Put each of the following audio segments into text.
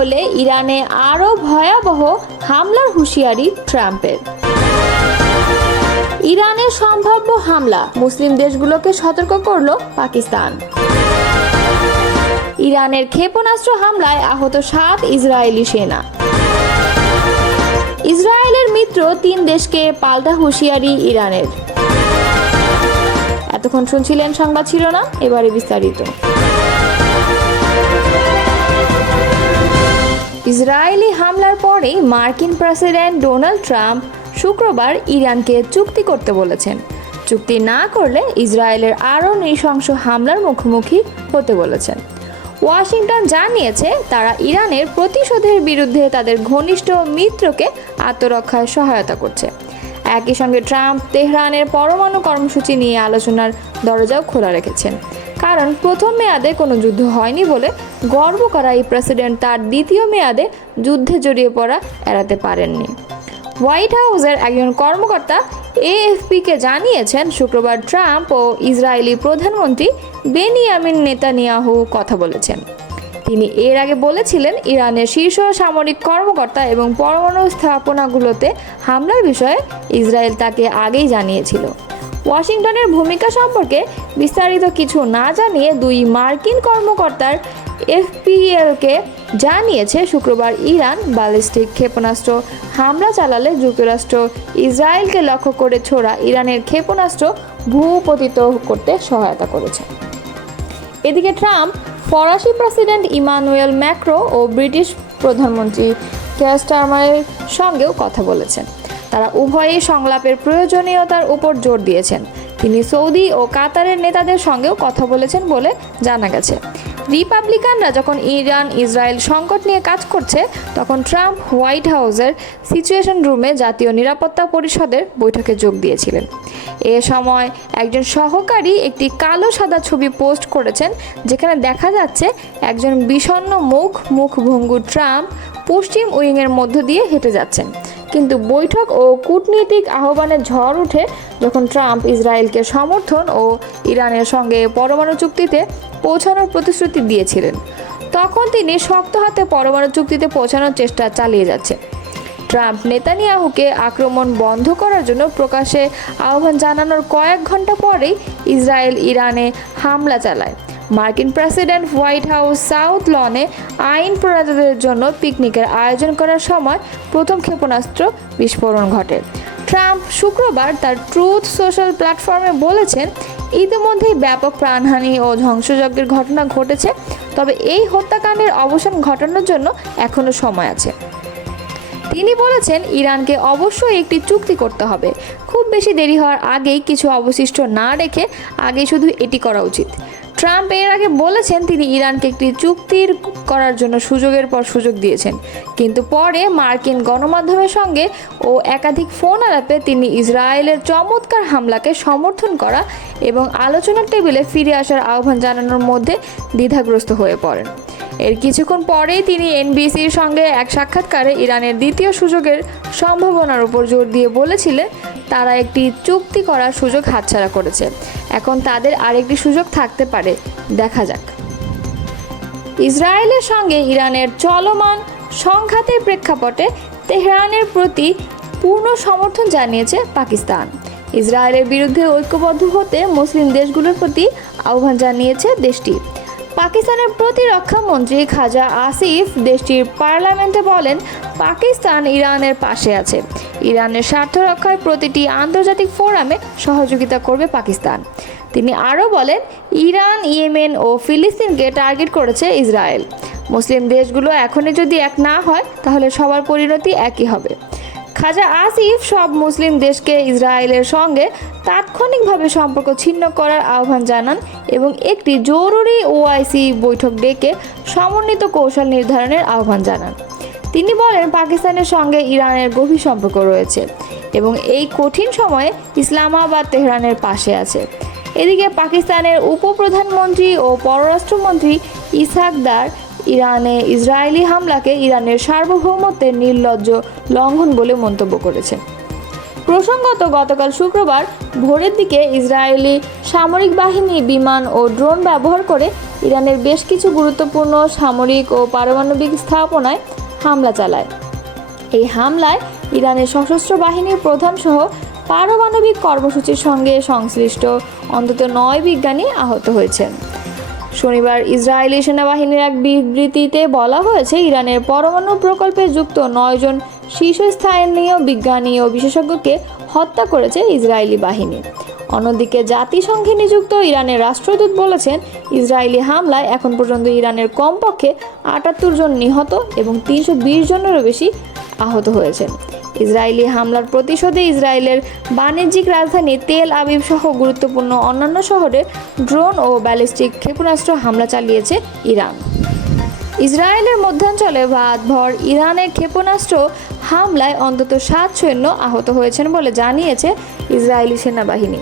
হলে ইরানে আরও ভয়াবহ হামলার হুঁশিয়ারি ট্রাম্পের। ইরানের সম্ভাব্য হামলা, মুসলিম দেশগুলোকে সতর্ক করল পাকিস্তান। ইরানের ক্ষেপণাস্ত্র হামলায় আহত সাত ইসরায়েলি সেনা। ইসরায়েলের মিত্র তিন দেশকে পাল্টা হুঁশিয়ারি ইরানের। এতক্ষণ শুনছিলেন সংবাদ ছিল না এবারে বিস্তারিত। ইসরায়েলি হামলার পরেই মার্কিন প্রেসিডেন্ট ডোনাল্ড ট্রাম্প শুক্রবার ইরানকে চুক্তি করতে বলেছেন। চুক্তি না করলে ইসরায়েলের আরও নৃশংস হামলার মুখোমুখি হতে বলেছেন। ওয়াশিংটন জানিয়েছে, তারা ইরানের প্রতিশোধের বিরুদ্ধে তাদের ঘনিষ্ঠ মিত্রকে আত্মরক্ষায় সহায়তা করছে। একই সঙ্গে ট্রাম্প তেহরানের পরমাণু কর্মসূচি নিয়ে আলোচনার দরজাও খোলা রেখেছেন। কারণ প্রথম মেয়াদে কোনো যুদ্ধ হয়নি বলে গর্ব করা এই প্রেসিডেন্ট তার দ্বিতীয় মেয়াদে যুদ্ধে জড়িয়ে পড়া এড়াতে পারেননি। হোয়াইট হাউসের একজন কর্মকর্তা এএফপিকে জানিয়েছেন, শুক্রবার ট্রাম্প ও ইসরায়েলি প্রধানমন্ত্রী বেনিয়ামিন নেতানিয়াহু কথা বলেছেন। তিনি এর আগে বলেছিলেন, ইরানের শীর্ষ সামরিক কর্মকর্তা এবং পরমাণু স্থাপনাগুলোতে হামলার বিষয়ে ইসরায়েল তাকে আগেই জানিয়েছিল। ওয়াশিংটনের ভূমিকা সম্পর্কে বিস্তারিত কিছু না জানিয়ে দুই মার্কিন কর্মকর্তার এফপিএলকে জানিয়েছে শুক্রবার ইরান ব্যালিস্টিক ক্ষেপণাস্ত্র হামলা চালালে যুক্তরাষ্ট্র ইসরায়েলকে লক্ষ্য করে ছোড়া ইরানের ক্ষেপণাস্ত্র ভূপতিত করতে সহায়তা করেছে। এদিকে ট্রাম্প, ফরাসি প্রেসিডেন্ট ইমানুয়েল ম্যাক্রো ও ব্রিটিশ প্রধানমন্ত্রী কেয়ারস্টারমারের সঙ্গেও কথা বলেছেন। তারা উভয়ই সংলাপের প্রয়োজনীয়তার উপর জোর দিয়েছেন। তিনি সৌদি ও কাতারের নেতাদের সঙ্গেও কথা বলেছেন বলে জানা গেছে। রিপাবলিকানরা যখন ইরান, ইসরায়েল সংকট নিয়ে কাজ করছে, তখন ট্রাম্প হোয়াইট হাউসের সিচুয়েশন রুমে জাতীয় নিরাপত্তা পরিষদের বৈঠকে যোগ দিয়েছিলেন। এ সময় একজন সহকারী একটি কালো সাদা ছবি পোস্ট করেছেন, যেখানে দেখা যাচ্ছে একজন বিষণ্ণ মুখ মুখ ভঙ্গু ট্রাম্প পশ্চিম উইংয়ের মধ্য দিয়ে হেঁটে যাচ্ছেন। কিন্তু বৈঠক ও কূটনীতিক আহ্বানের ঝড় উঠে যখন ট্রাম্প ইসরায়েলকে সমর্থন ও ইরানের সঙ্গে পরমাণু চুক্তিতে পৌঁছানোর প্রতিশ্রুতি দিয়েছিলেন। তখন তিনি শক্ত হাতে পরমাণু চুক্তিতে পৌঁছানোর চেষ্টা চালিয়ে যাচ্ছে ট্রাম্প নেতানিয়াহুকে আক্রমণ বন্ধ করার জন্য প্রকাশ্যে আহ্বান জানানোর কয়েক ঘণ্টা পরেই ইসরায়েল ইরানে হামলা চালায়। মার্কিন প্রেসিডেন্ট হোয়াইট হাউস সাউথ লনে আইন প্রণেতাদের জন্য পিকনিকের আয়োজন করার সময় প্রথম ক্ষেপণাস্ত্র বিস্ফোরণ ঘটে। ট্রাম্প শুক্রবার তার ট্রুথ সোশ্যাল প্ল্যাটফর্মে বলেছেন, ইতিমধ্যেই ব্যাপক প্রাণহানি ও ধ্বংসযজ্ঞের ঘটনা ঘটেছে, তবে এই হত্যাকাণ্ডের অবসান ঘটানোর জন্য এখনও সময় আছে। তিনি বলেছেন, ইরানকে অবশ্যই একটি চুক্তি করতে হবে। খুব বেশি দেরি হওয়ার আগেই কিছু অবশিষ্ট না রেখে আগে শুধু এটি করা উচিত। ট্রাম্প এর আগে বলেছেন তিনি ইরানকে একটি চুক্তির করার জন্য সুযোগের পর সুযোগ দিয়েছেন। কিন্তু পরে মার্কিন গণমাধ্যমের সঙ্গে ও একাধিক ফোন আলাপে তিনি ইসরায়েলের চমৎকার হামলাকে সমর্থন করা এবং আলোচনার টেবিলে ফিরে আসার আহ্বান জানানোর মধ্যে দ্বিধাগ্রস্ত হয়ে পড়েন। এর কিছুক্ষণ পরেই তিনি এনবিসির সঙ্গে এক সাক্ষাৎকারে ইরানের দ্বিতীয় সুযোগের সম্ভাবনার উপর জোর দিয়ে বলেছিলেন, তারা একটি চুক্তি করার সুযোগ হাতছাড়া করেছে। এখন তাদের আরেকটি সুযোগ থাকতে পারে। দেখা যাক। ইসরায়েলের সঙ্গে ইরানের চলমান সংঘাতের প্রেক্ষাপটে তেহরানের প্রতি পূর্ণ সমর্থন জানিয়েছে পাকিস্তান। ইসরায়েলের বিরুদ্ধে ঐক্যবদ্ধ হতে মুসলিম দেশগুলোর প্রতি আহ্বান জানিয়েছে দেশটি। পাকিস্তানের প্রতিরক্ষা মন্ত্রী খাজা আসিফ দেশটির পার্লামেন্টে বলেন, পাকিস্তান ইরানের পাশে আছে। ইরানের স্বার্থ রক্ষায় প্রতিটি আন্তর্জাতিক ফোরামে সহযোগিতা করবে পাকিস্তান। তিনি আরও বলেন, ইরান, ইয়েমেন ও ফিলিস্তিনকে টার্গেট করেছে ইসরায়েল। মুসলিম দেশগুলো এখনই যদি এক না হয়, তাহলে সবার পরিণতি একই হবে। খাজা আসিফ সব মুসলিম দেশকে ইসরায়েলের সঙ্গে তাৎক্ষণিকভাবে সম্পর্ক ছিন্ন করার আহ্বান জানান এবং একটি জরুরি ওআইসি বৈঠক ডেকে সমন্বিত কৌশল নির্ধারণের আহ্বান জানান। তিনি বলেন, পাকিস্তানের সঙ্গে ইরানের গভীর সম্পর্ক রয়েছে এবং এই কঠিন সময়ে ইসলামাবাদ তেহরানের পাশে আছে। এদিকে পাকিস্তানের উপপ্রধানমন্ত্রী ও পররাষ্ট্রমন্ত্রী ইসাকদার ইরানে ইসরায়েলি হামলাকে ইরানের সার্বভৌমত্বের নির্লজ্জ লঙ্ঘন বলে মন্তব্য করেছেন প্রসঙ্গত, গতকাল শুক্রবার ভোরের দিকে ইসরায়েলি সামরিক বাহিনী, বিমান ও ড্রোন ব্যবহার করে ইরানের বেশ কিছু গুরুত্বপূর্ণ সামরিক ও পারমাণবিক স্থাপনায় হামলা চালায়। এই হামলায় ইরানের সশস্ত্র বাহিনীর প্রধান সহ পারমাণবিক কর্মসূচির সঙ্গে সংশ্লিষ্ট অন্তত নয় বিজ্ঞানী আহত হয়েছেন। শনিবার ইসরায়েলি সেনাবাহিনীর এক বিবৃতিতে বলা হয়েছে, ইরানের পরমাণু প্রকল্পে যুক্ত নয়জন শীর্ষস্থানীয় বিজ্ঞানী ও বিশেষজ্ঞকে হত্যা করেছে ইসরায়েলি বাহিনী। অন্যদিকে জাতিসংঘে নিযুক্ত ইরানের রাষ্ট্রদূত বলেছেন, ইসরায়েলি হামলায় এখন পর্যন্ত ইরানের কমপক্ষে আটাত্তর জন নিহত এবং তিনশো বিশ জনেরও বেশি আহত হয়েছেন। ইসরায়েলি হামলার প্রতিশোধে ইসরায়েলের বাণিজ্যিক রাজধানী তেল আবিব সহ গুরুত্বপূর্ণ অন্যান্য শহরে ড্রোন ও ব্যালিস্টিক ক্ষেপণাস্ত্র হামলা চালিয়েছে ইরান। ইসরায়েলের মধ্যাঞ্চলে রাতভর ইরানের ক্ষেপণাস্ত্র হামলায় অন্তত সাত সৈন্য আহত হয়েছেন বলে জানিয়েছে ইসরায়েলি সেনাবাহিনী।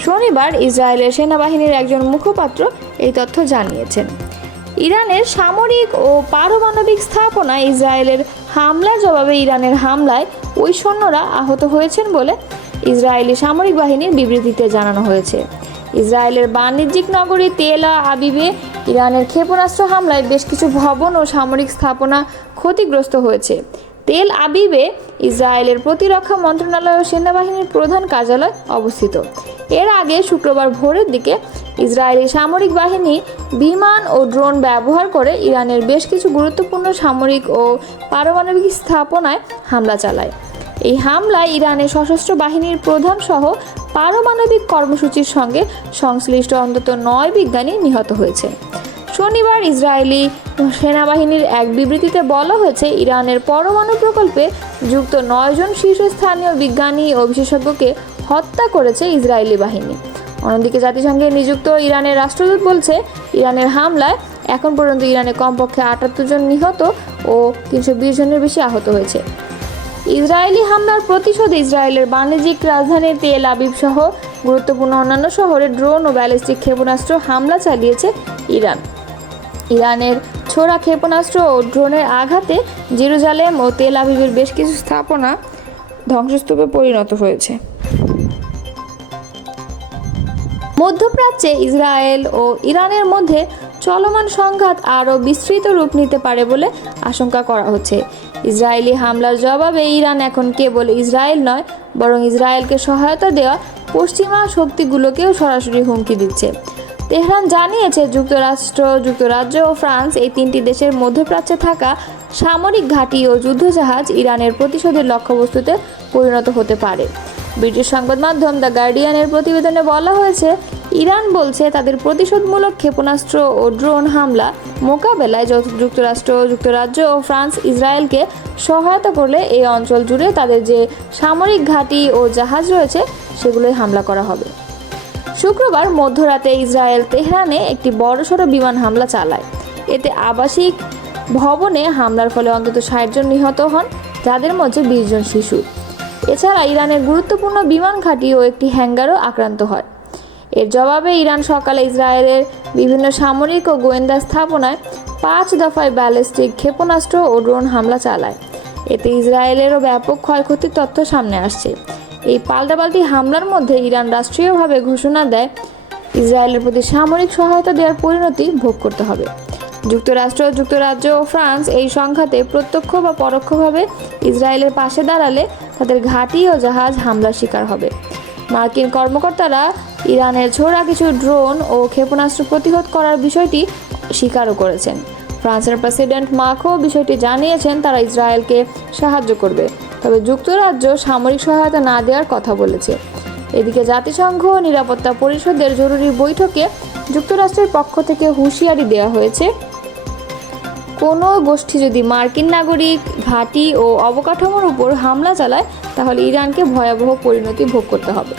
শনিবার ইসরায়েলের সেনাবাহিনীর একজন মুখপাত্র এই তথ্য জানিয়েছেন। ইরানের সামরিক ও পারমাণবিক স্থাপনায় ইসরায়েলের হামলার জবাবে ইরানের হামলায় ওই সৈন্যরা আহত হয়েছেন বলে ইসরায়েলি সামরিক বাহিনীর বিবৃতিতে জানানো হয়েছে। ইসরায়েলের বাণিজ্যিক নগরী তেলা আবিবে ইরানের ক্ষেপণাস্ত্র হামলায় বেশ কিছু ভবন ও সামরিক স্থাপনা ক্ষতিগ্রস্ত হয়েছে। তেল আবিবে ইসরায়েলের প্রতিরক্ষা মন্ত্রণালয় ও সেনাবাহিনীর প্রধান কার্যালয় অবস্থিত। এর আগে শুক্রবার ভোরের দিকে ইসরায়েলি সামরিক বাহিনী বিমান ও ড্রোন ব্যবহার করে ইরানের বেশ কিছু গুরুত্বপূর্ণ সামরিক ও পারমাণবিক স্থাপনায় হামলা চালায়। এই হামলায় ইরানের সশস্ত্র বাহিনীর প্রধান সহ পারমাণবিক কর্মসূচির সঙ্গে সংশ্লিষ্ট অন্তত নয় বিজ্ঞানী নিহত হয়েছে। শনিবার ইসরায়েলি সেনাবাহিনীর এক বিবৃতিতে বলা হয়েছে, ইরানের পরমাণু প্রকল্পে যুক্ত নয়জন শীর্ষস্থানীয় বিজ্ঞানী ও বিশেষজ্ঞকে হত্যা করেছে ইসরায়েলি বাহিনী। অন্যদিকে জাতিসংঘে নিযুক্ত ইরানের রাষ্ট্রদূত বলছে, ইরানের হামলায় এখন পর্যন্ত ইরানে কমপক্ষে আটাত্তর জন নিহত ও তিনশো বিশ জনের বেশি আহত হয়েছে। ইসরায়েলি হামলার প্রতিশোধে ইসরায়েলের বাণিজ্যিক রাজধানী তেল আবিব সহ গুরুত্বপূর্ণ অন্যান্য শহরে ড্রোন ও ব্যালিস্টিক ক্ষেপণাস্ত্র হামলা চালিয়েছে ইরান। ইরানের ছোড়া ক্ষেপণাস্ত্র ও ড্রোনের আঘাতে জেরুজালেম ও তেল আবিবের বেশ কিছু স্থাপনা ধ্বংসস্তূপে পরিণত হয়েছে। মধ্যপ্রাচ্যে ইসরায়েল ও ইরানের মধ্যে চলমান সংঘাত আরও বিস্তৃত রূপ নিতে পারে বলে আশঙ্কা করা হচ্ছে। ইসরায়েলি হামলার জবাবে ইরান এখন কেবল ইসরায়েল নয়, বরং ইসরায়েলকে সহায়তা দেওয়া পশ্চিমা শক্তিগুলোকেও সরাসরি হুমকি দিচ্ছে। তেহরান জানিয়েছে, যুক্তরাষ্ট্র, যুক্তরাজ্য ও ফ্রান্স এই তিনটি দেশের মধ্যপ্রাচ্যে থাকা সামরিক ঘাঁটি ও যুদ্ধজাহাজ ইরানের প্রতিশোধের লক্ষ্যবস্তুতে পরিণত হতে পারে। ব্রিটিশ সংবাদ মাধ্যম দ্য গার্ডিয়ানের প্রতিবেদনে বলা হয়েছে, ইরান বলছে তাদের প্রতিশোধমূলক ক্ষেপণাস্ত্র ও ড্রোন হামলা মোকাবেলায় যুক্তরাষ্ট্র, যুক্তরাজ্য ও ফ্রান্স ইসরায়েলকে সহায়তা করলে এই অঞ্চল জুড়ে তাদের যে সামরিক ঘাঁটি ও জাহাজ রয়েছে সেগুলোই হামলা করা হবে। শুক্রবার মধ্যরাতে ইসরায়েল তেহরানে একটি বড়সড় বিমান হামলা চালায়। এতে আবাসিক ভবনে হামলার ফলে অন্তত ষাট জন নিহত হন, যাদের মধ্যে বিশ জন শিশু। এছাড়া ইরানের গুরুত্বপূর্ণ বিমান ঘাঁটি ও একটি হ্যাঙ্গারও আক্রান্ত হয়। এর জবাবে ইরান সকালে ইসরায়েলের বিভিন্ন সামরিক ও গোয়েন্দা স্থাপনায় পাঁচ দফায় ব্যালিস্টিক ক্ষেপণাস্ত্র ও ড্রোন হামলা চালায়। এতে ইসরায়েলেরও ব্যাপক ক্ষয়ক্ষতির তথ্য সামনে আসছে। এই পাল্টাপাল্টি হামলার মধ্যে ইরান রাষ্ট্রীয়ভাবে ঘোষণা দেয়, ইসরায়েলের প্রতি সামরিক সহায়তা দেওয়ার পরিণতি ভোগ করতে হবে। যুক্তরাষ্ট্র, যুক্তরাজ্য ও ফ্রান্স এই সংঘাতে প্রত্যক্ষ বা পরোক্ষভাবে ইসরায়েলের পাশে দাঁড়ালে তাদের ঘাঁটি ও জাহাজ হামলার শিকার হবে। মার্কিন কর্মকর্তারা ইরানের ছোড়া কিছু ড্রোন ও ক্ষেপণাস্ত্র প্রতিরোধ করার বিষয়টি স্বীকারও করেছেন। ফ্রান্সের প্রেসিডেন্ট মাখো বিষয়টি জানিয়েছেন, তারা ইসরায়েলকে সাহায্য করবে, তবে যুক্তরাজ্য সামরিক সহায়তা না দেওয়ার কথা বলেছে। এদিকে জাতিসংঘ নিরাপত্তা পরিষদের জরুরি বৈঠকে যুক্তরাষ্ট্রের পক্ষ থেকে হুঁশিয়ারি দেওয়া হয়েছে কোনো গোষ্ঠী যদি মার্কিন নাগরিক, ঘাঁটি ও অবকাঠামোর উপর হামলা চালায়, তাহলে ইরানকে ভয়াবহ পরিণতি ভোগ করতে হবে।